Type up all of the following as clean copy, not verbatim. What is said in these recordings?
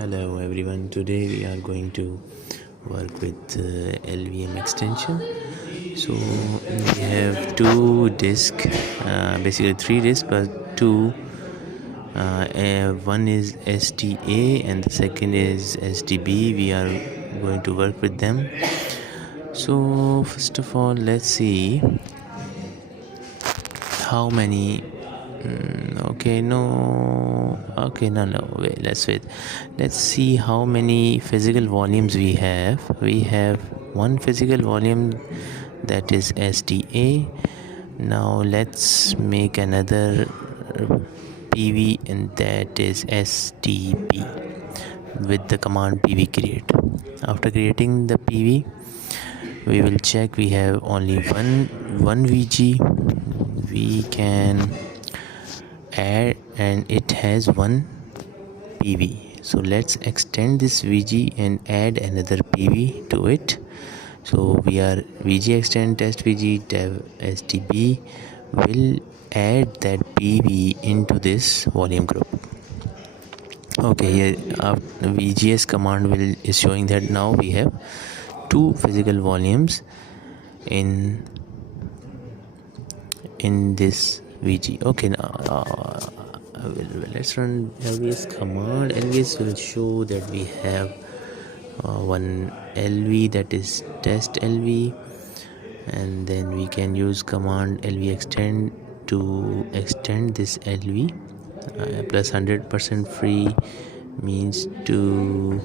Hello everyone, today we are going to work with LVM extension. So we have two disks, basically three disks but two. One is SDA and the second is SDB. We are going to work with them. So first of all, let's see how many wait, let's see how many physical volumes we have one physical volume, that is SDA. Now let's make another PV, and that is SDB with the command pvcreate. After creating the PV, we will check we have only one VG. We can add, and it has one PV. So let's extend this VG and add another PV to it. So we are vgextend test VG dev SDB will add that PV into this volume group. Okay, here vgs command is showing that now we have two physical volumes in this VG. Okay, now let's run lvs command. Lvs will show that we have one lv, that is test lv, and then we can use command lvextend to extend this lv. Plus 100% free means to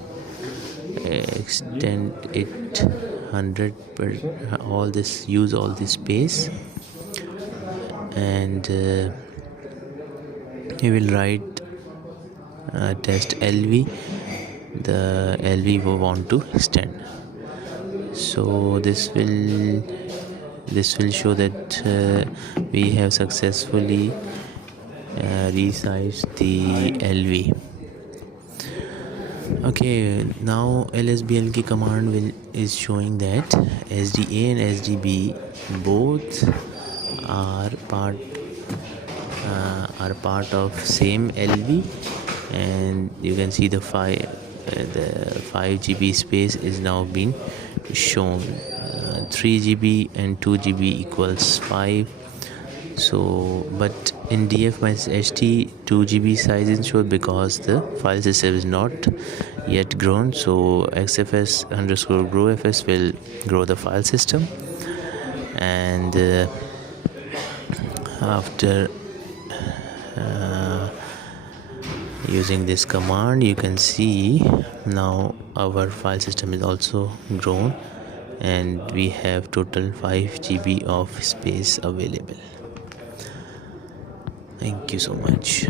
extend it 100 all this, use all this space, and we will write test lv, the lv we want to extend. So this will show that we have successfully resized the lv. Okay, now lsblk command is showing that SDA and SDB both are part of same LV, and you can see the 5 GB space is now being shown. 3 GB and 2 GB equals 5. So but in df-ht 2 GB size is shown because the file system is not yet grown. So xfs underscore growfs will grow the file system, and after using this command, you can see now our file system is also grown, and we have total 5 GB of space available. Thank you so much.